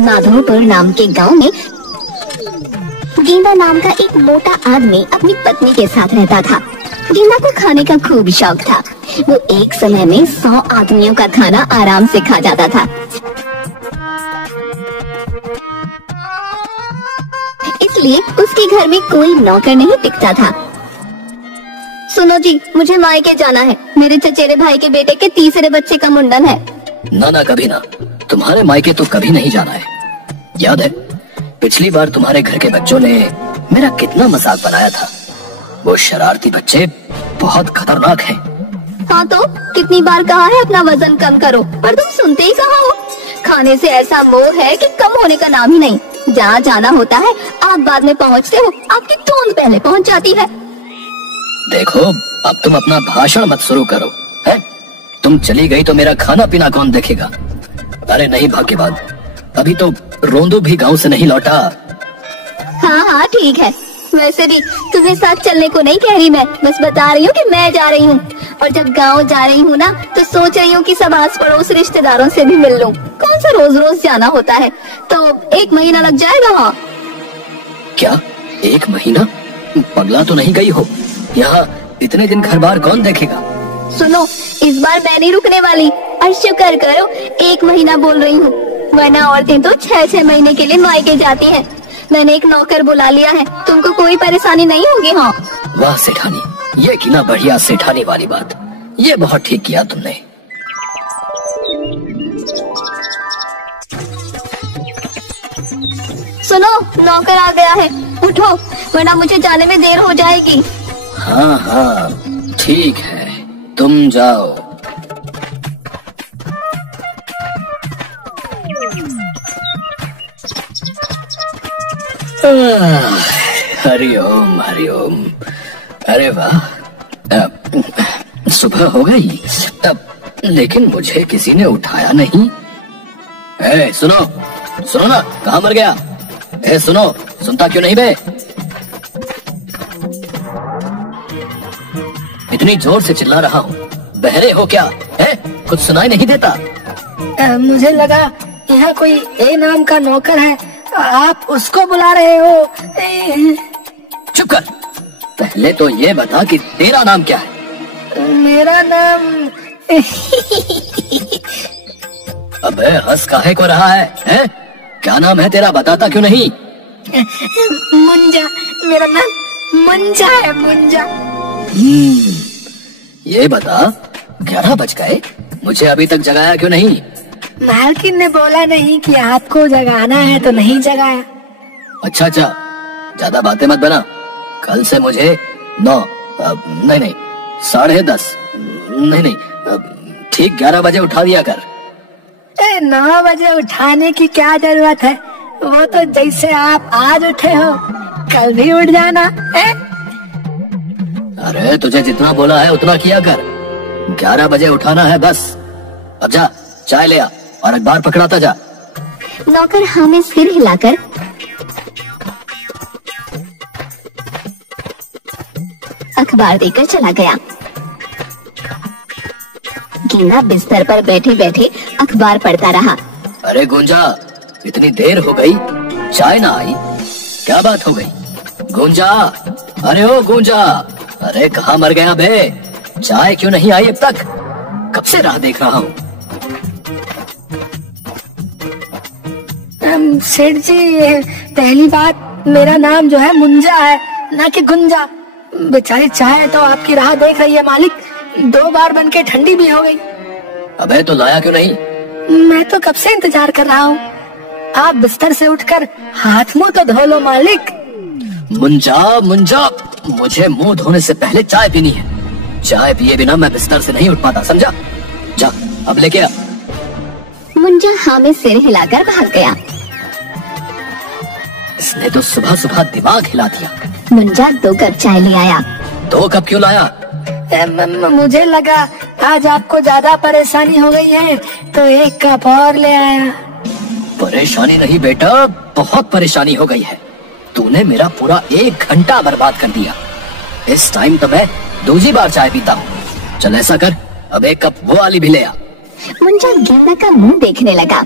माधोपुर नाम के गांव में गेंदा नाम का एक मोटा आदमी अपनी पत्नी के साथ रहता था। गेंदा को खाने का खूब शौक था। वो एक समय में 100 आदमियों का खाना आराम से खा जाता था। इसलिए उसके घर में कोई नौकर नहीं टिकता था। सुनो जी, मुझे मायके जाना है। मेरे चचेरे भाई के बेटे के तीसरे बच्चे का मुंडन है। ना ना, कभी ना। तुम्हारे मायके तो कभी नहीं जाना है। याद है पिछली बार तुम्हारे घर के बच्चों ने मेरा कितना मजाक बनाया था। वो शरारती बच्चे बहुत खतरनाक हैं। हाँ तो कितनी बार कहा है अपना वजन कम करो, पर तुम सुनते ही कहाँ हो। खाने से ऐसा मोह है कि कम होने का नाम ही नहीं। जहाँ जाना होता है आप बाद में पहुँचते हो, आपकी टोन पहले पहुँच जाती है। देखो अब तुम अपना भाषण मत शुरू करो है? तुम चली गई तो मेरा खाना पीना कौन देखेगा? अरे नहीं भाग्यवान, अभी तो रोंदू भी गांव से नहीं लौटा। हाँ हाँ ठीक है। वैसे भी तुम्हें साथ चलने को नहीं कह रही मैं, बस बता रही हूँ कि मैं जा रही हूँ। और जब गांव जा रही हूँ ना तो सोच रही हूँ कि सब आस पड़ोस रिश्तेदारों से भी मिल लूँ। कौन सा रोज रोज जाना होता है, तो 1 महीना लग जाएगा। हाँ क्या 1 महीना? पगला तो नहीं गई हो? यहाँ इतने दिन घर बार कौन देखेगा? सुनो, इस बार मैं नहीं रुकने वाली और शुक्र करो 1 महीना बोल रही हूँ, वरना औरतें तो 6-6 महीने के लिए मायके जाती हैं। मैंने एक नौकर बुला लिया है, तुमको कोई परेशानी नहीं होगी। हाँ वाह सेठानी, ये की ना बढ़िया सेठानी वाली बात। ये बहुत ठीक किया तुमने। सुनो, नौकर आ गया है, उठो वरना मुझे जाने में देर हो जाएगी। हाँ हाँ ठीक है, तुम जाओ। हरिओम हरिओम। अरे वाह, सुबह हो गई, लेकिन मुझे किसी ने उठाया नहीं। सुनो सुनो ना, कहाँ मर गया? सुनो, सुनता क्यों नहीं बे? इतनी जोर से चिल्ला रहा हूँ, बहरे हो क्या? है कुछ सुनाई नहीं देता? मुझे लगा यहाँ कोई ए नाम का नौकर है, आप उसको बुला रहे हो। चुप कर, पहले तो ये बता कि तेरा नाम क्या है? मेरा नाम अबे हंस काहे को रहा है? क्या नाम है तेरा, बताता क्यों नहीं? मुंजा, मेरा नाम मुंजा है, मुंजा। ये बता, 11 बज गए, मुझे अभी तक जगाया क्यों नहीं? मालकिन ने बोला नहीं कि आपको जगाना है तो नहीं जगाया। अच्छा, ज्यादा बातें मत बना। कल से मुझे 9 नहीं 10:30 नहीं ठीक 11 बजे उठा दिया कर। 9 बजे उठाने की क्या जरूरत है? वो तो जैसे आप आज उठे हो कल भी उठ जाना है। अरे तुझे जितना बोला है उतना किया कर। 11 बजे उठाना है बस। अब जा, चाय ले आ और अखबार पकड़ाता जा। नौकर हाँ में सिर हिलाकर अखबार देकर चला गया। गेंदा बिस्तर पर बैठे बैठे अखबार पढ़ता रहा। अरे गुंजा, इतनी देर हो गई, चाय ना आई? क्या बात हो गई? गुंजा, अरे ओ गुंजा, अरे कहाँ मर गया बे? चाय क्यों नहीं आई अब तक? कब से राह देख रहा हूँ। सेठ जी, पहली बात मेरा नाम जो है मुंजा है, ना कि गुंजा। बेचारी चाय तो आपकी राह देख रही है मालिक, 2 बार बनके ठंडी भी हो गई। अबे तो लाया क्यों नहीं? मैं तो कब से इंतजार कर रहा हूँ। आप बिस्तर से उठकर हाथ मुंह तो धो लो मालिक। मुंजा, मुझे मुंह धोने से पहले चाय पीनी है। चाय पिए बिना मैं बिस्तर से नहीं उठ पाता, समझा? जा अब लेके आ। मुंजा हाँ में सिर हिलाकर भाग गया। इसने तो सुबह सुबह दिमाग हिला दिया। मुंजा 2 कप चाय ले आया। 2 कप क्यों लाया? मुझे लगा आज आपको ज्यादा परेशानी हो गई है तो 1 कप और ले आया। परेशानी नहीं बेटा, बहुत परेशानी हो गई है। तूने मेरा पूरा 1 घंटा बर्बाद कर दिया। इस टाइम तो मैं दूसरी बार चाय पीता हूँ। चल ऐसा कर, अब 1 कप वो वाली भी ले आ। मुंजा गेंदा का मुंह देखने लगा।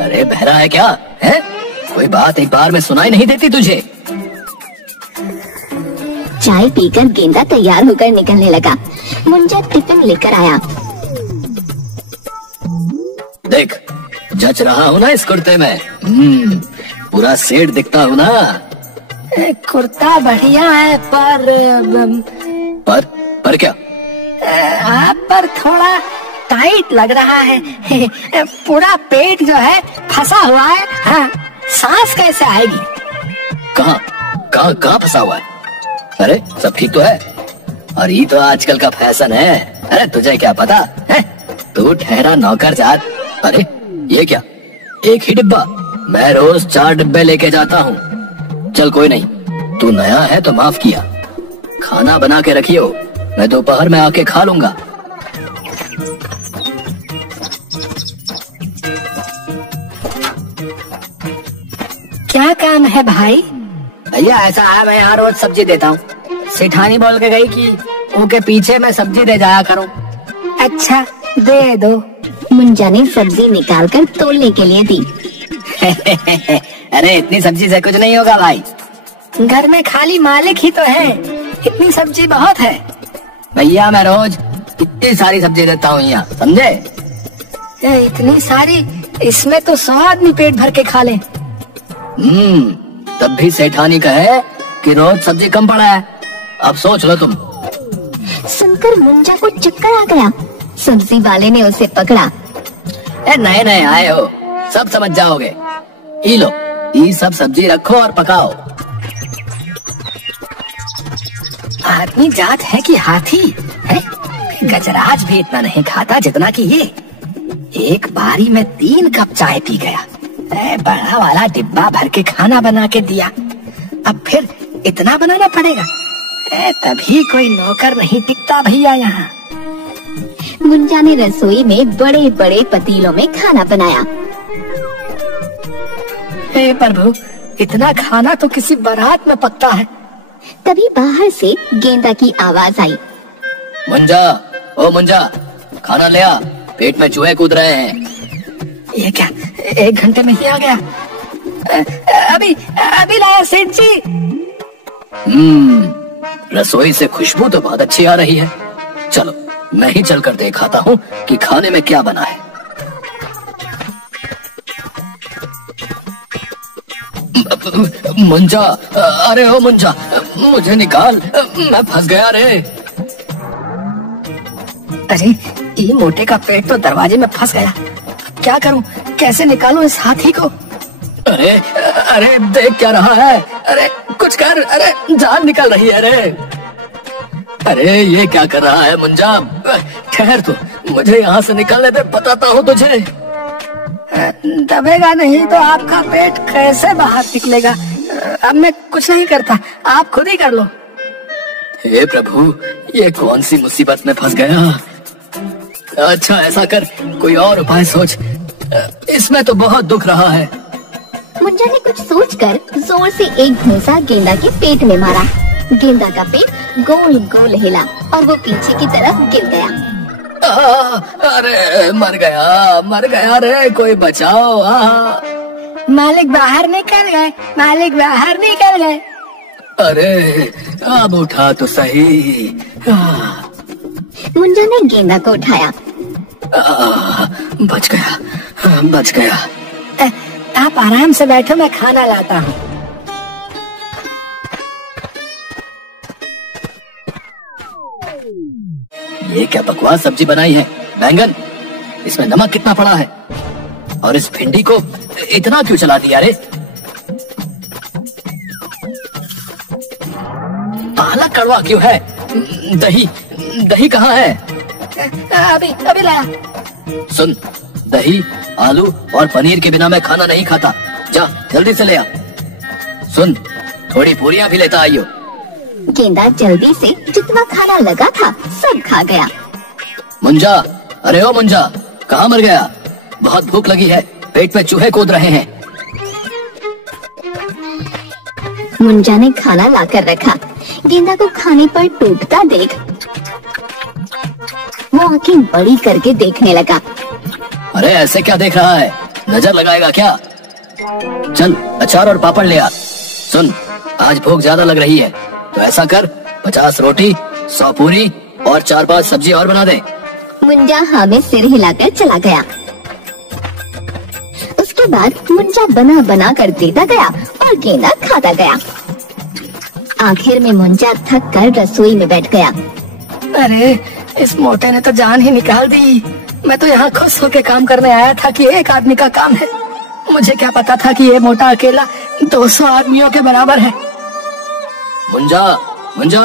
अरे बहरा है क्या है? कोई बात एक बार में सुनाई नहीं देती तुझे? चाय पीकर गेंदा तैयार होकर निकलने लगा। मुंजा टिफिन लेकर आया। देख, जच रहा हूँ ना इस कुर्ते में। पूरा सेठ दिखता हूँ ना। कुर्ता बढ़िया है पर क्या? आप पर थोड़ा टाइट लग रहा है। पूरा पेट जो है फंसा हुआ है। हाँ, सांस कैसे आएगी? कहाँ फंसा हुआ है? अरे सब ठीक तो है। और ये तो आजकल का फैशन है। अरे तुझे क्या पता है? तू ठहरा नौकर जात। अरे ये क्या, एक ही डिब्बा? मैं रोज 4 डिब्बे लेके जाता हूँ। चल कोई नहीं, तू नया है तो माफ किया। खाना बना के रखियो, मैं दोपहर में आके खा लूंगा। क्या काम है भाई? भैया ऐसा है, मैं यहाँ रोज सब्जी देता हूँ। सेठानी बोल के गई कि उनके पीछे मैं सब्जी दे जाया करूँ। अच्छा दे दो। मुंजा ने सब्जी निकालकर तोलने के लिए दी। अरे इतनी सब्जी से कुछ नहीं होगा भाई। घर में खाली मालिक ही तो है, इतनी सब्जी बहुत है। भैया मैं रोज इतनी सारी सब्जी देता हूँ यहाँ, समझे? इतनी सारी, इसमें तो 100 आदमी पेट भर के खा ले। तब भी सेठानी कहे कि रोज सब्जी कम पड़ा है। अब सोच लो तुम। सुनकर मुंजा को चक्कर आ गया। सब्जी वाले ने उसे पकड़ा। नए नए आए हो, सब समझ जाओगे। ई लो, ये सब सब्जी रखो और पकाओ। आदमी जात है कि हाथी है? गजराज भी इतना नहीं खाता जितना कि ये। एक बारी में 3 कप चाय पी गया। बड़ा वाला डिब्बा भर के खाना बना के दिया। अब फिर इतना बनाना पड़ेगा। तभी कोई नौकर नहीं टिकता भैया यहाँ। मुंजा ने रसोई में बड़े बड़े पतीलों में खाना बनाया। हे प्रभु, इतना खाना तो किसी बारात में पकता है। तभी बाहर से गेंदा की आवाज आई। मुंजा, ओ मुंजा, खाना ले आ, पेट में चूहे कूद रहे हैं। ये क्या, 1 घंटे में ही आ गया? अभी लाया सेठ जी। रसोई से खुशबू तो बहुत अच्छी आ रही है। चलो मैं ही चलकर दिखाता हूँ कि खाने में क्या बना है। मुंजा, अरे ओ मुंजा, मुझे निकाल, मैं फंस गया रे। अरे ये मोटे का पेट तो दरवाजे में फंस गया। क्या करूं, कैसे निकालूं इस हाथी को? अरे देख क्या रहा है? अरे कुछ कर, अरे जान निकल रही है रे। अरे ये क्या कर रहा है मुंजा? ठहर तू, मुझे यहाँ से निकलने दे, बताता हूँ तुझे। दबेगा नहीं तो आपका पेट कैसे बाहर निकलेगा? अब मैं कुछ नहीं करता, आप खुद ही कर लो। हे प्रभु, ये कौन सी मुसीबत में फंस गया? अच्छा ऐसा कर, कोई और उपाय सोच, इसमें तो बहुत दुख रहा है। मुंजा ने कुछ सोचकर जोर से एक घूंसा गेंदा के पेट में मारा। गेंदा का पेट गोल गोल हिला और वो पीछे की तरफ गिर गया। अरे मर गया रे, कोई बचाओ। मालिक बाहर निकल गए, मालिक बाहर निकल गए। अरे अब उठा तो सही। मुंजा ने गेंदा को उठाया। बच गया। आप आराम से बैठो, मैं खाना लाता हूँ। ये क्या बकवास सब्जी बनाई है? बैंगन, इसमें नमक कितना पड़ा है? और इस भिंडी को इतना क्यों चला दिया रे? पालक कड़वा क्यों है? दही कहाँ है? अभी लाया। सुन, दही, आलू और पनीर के बिना मैं खाना नहीं खाता। जा जल्दी से ले आ। सुन, थोड़ी पूरियां भी लेता आइयो। गेंदा जल्दी से जितना खाना लगा था सब खा गया। मुंजा, अरे ओ मुंजा, कहाँ मर गया? बहुत भूख लगी है, पेट में चूहे कूद रहे हैं। मुंजा ने खाना लाकर रखा। गेंदा को खाने पर टूटता देख वो आंखें बड़ी करके देखने लगा। अरे ऐसे क्या देख रहा है? नजर लगाएगा क्या? चल अचार और पापड़ ले आ। सुन, आज भूख ज्यादा लग रही है, तो ऐसा कर 50 रोटी, 100 पूरी और 4-5 सब्जी और बना दे। मुंजा हाँ में सिर हिलाकर चला गया। उसके बाद मुंजा बना बना कर देता गया और गेंदा खाता गया। आखिर में मुंजा थक कर रसोई में बैठ गया। अरे इस मोटे ने तो जान ही निकाल दी। मैं तो यहाँ खुश होकर काम करने आया था कि एक आदमी का काम है। मुझे क्या पता था कि ये मोटा अकेला 200 आदमियों के बराबर है। मुंजा, मुंजा।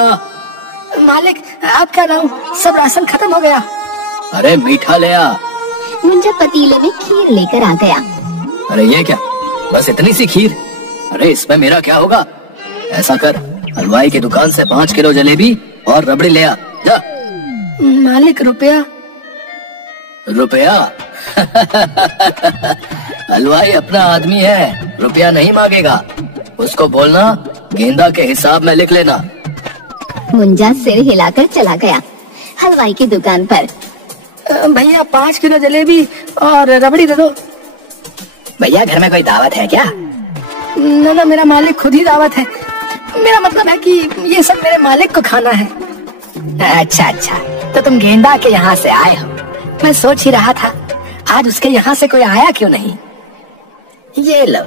मालिक आप क्या लाऊं? सब राशन खत्म हो गया। अरे मीठा ले आ। मुंजा पतीले में खीर लेकर आ गया। अरे ये क्या, बस इतनी सी खीर? अरे इसमें मेरा क्या होगा? ऐसा कर, हलवाई की दुकान से 5 किलो जलेबी और रबड़ी ले आ जा। मालिक रुपया? रुपया? हलवाई अपना आदमी है, रुपया नहीं मांगेगा। उसको बोलना गेंदा के हिसाब में लिख लेना। मुंजा सिर हिलाकर चला गया हलवाई की दुकान पर। भैया 5 किलो जलेबी और रबड़ी दे दो। भैया घर में कोई दावत है क्या? ना मेरा मालिक खुद ही दावत है। मेरा मतलब है कि ये सब मेरे मालिक को खाना है। अच्छा, तो तुम गेंदा के यहाँ से आए हो। मैं सोच ही रहा था आज उसके यहाँ से कोई आया क्यों नहीं। ये लो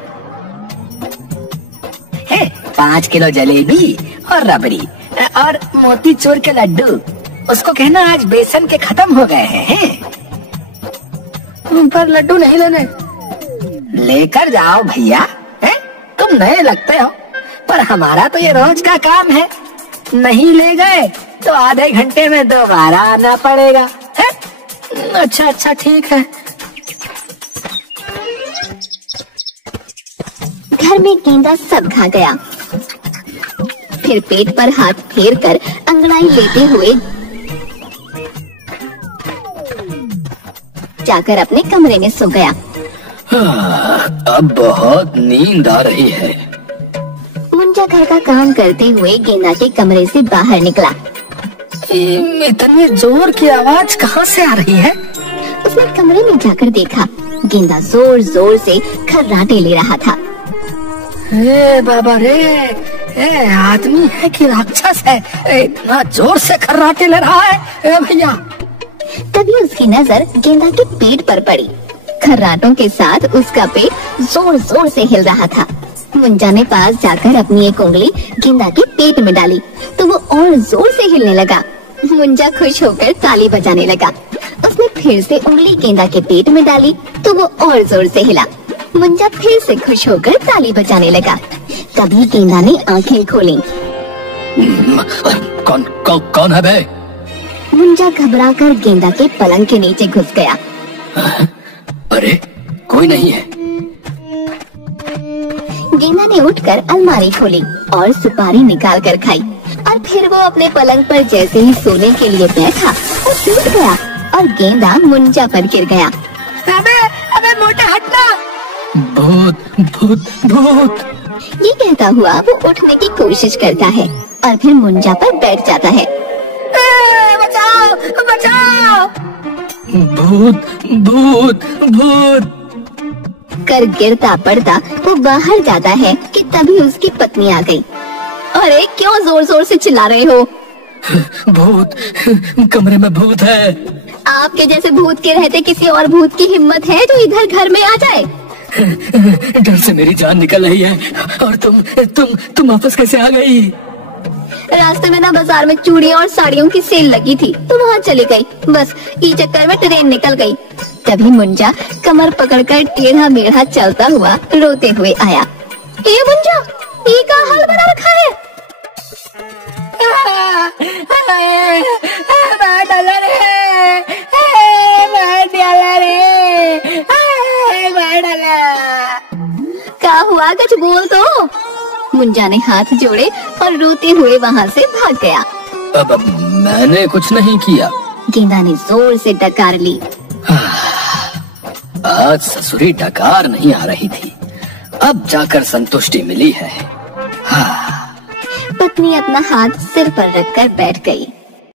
है 5 किलो जलेबी और रबड़ी और मोती चूर के लड्डू। उसको कहना आज बेसन के खत्म हो गए हैं। पर लड्डू नहीं लेने। लेकर जाओ भैया। तुम नए लगते हो, पर हमारा तो ये रोज का काम है। नहीं ले गए तो आधे घंटे में दोबारा आना पड़ेगा। अच्छा ठीक है। घर में गेंदा सब खा गया। फिर पेट पर हाथ फेर कर अंगड़ाई लेते हुए जाकर अपने कमरे में सो गया। अब बहुत नींद आ रही है। मुंजा घर का काम करते हुए गेंदा के कमरे से बाहर निकला। इतने जोर की आवाज कहाँ से आ रही है? उसने कमरे में जाकर देखा, गेंदा जोर जोर से खर्राटे ले रहा था। बाबा रे, आदमी है कि राक्षस है? इतना जोर से खर्राटे ले रहा है भैया। तभी उसकी नजर गेंदा के पेट पर पड़ी। खर्राटों के साथ उसका पेट जोर जोर से हिल रहा था। मुंजा ने पास जाकर अपनी एक उंगली गेंदा के पेट में डाली तो वो और जोर से हिलने लगा। मुंजा खुश होकर ताली बजाने लगा। उसने फिर से उंगली गेंदा के पेट में डाली तो वो और जोर से हिला। मुंजा फिर से खुश होकर ताली बजाने लगा। तभी गेंदा ने आंखें खोली। कौन है बे? मुंजा घबराकर गेंदा के पलंग के नीचे घुस गया। अरे कोई नहीं है। गेंदा ने उठकर अलमारी खोली और सुपारी निकाल कर खाई और फिर वो अपने पलंग पर जैसे ही सोने के लिए बैठा वो टूट गया और गेंदा मुंजा पर गिर गया। अबे मोटे हटना। भूत भूत भूत। ये कहता हुआ वो उठने की कोशिश करता है और फिर मुंजा पर बैठ जाता है। बचाओ बचाओ। भूत भूत भूत कर गिरता पड़ता वो बाहर जाता है कि तभी उसकी पत्नी आ गई। अरे क्यों जोर जोर से चिल्ला रहे हो? भूत, कमरे में भूत है। आपके जैसे भूत के रहते किसी और भूत की हिम्मत है जो इधर घर में आ जाए? डर से मेरी जान निकल रही है। और तुम वापस कैसे आ गई? रास्ते में ना बाजार में चूड़ियों और साड़ियों की सेल लगी थी तो वहाँ चली गई। बस इस चक्कर में ट्रेन निकल गई। तभी मुंजा कमर पकड़कर टेढ़ा मेढ़ा चलता हुआ रोते हुए आया। ए मुंजा, ये क्या हाल बना रखा है? क्या हुआ, कुछ बोल तो। मुंजा ने हाथ जोड़े और रोते हुए वहाँ से भाग गया। अब मैंने कुछ नहीं किया। गेंदा ने जोर से डकार ली। आज ससुरी डकार नहीं आ रही थी, अब जाकर संतुष्टि मिली है। पत्नी अपना हाथ सिर पर रखकर बैठ गई।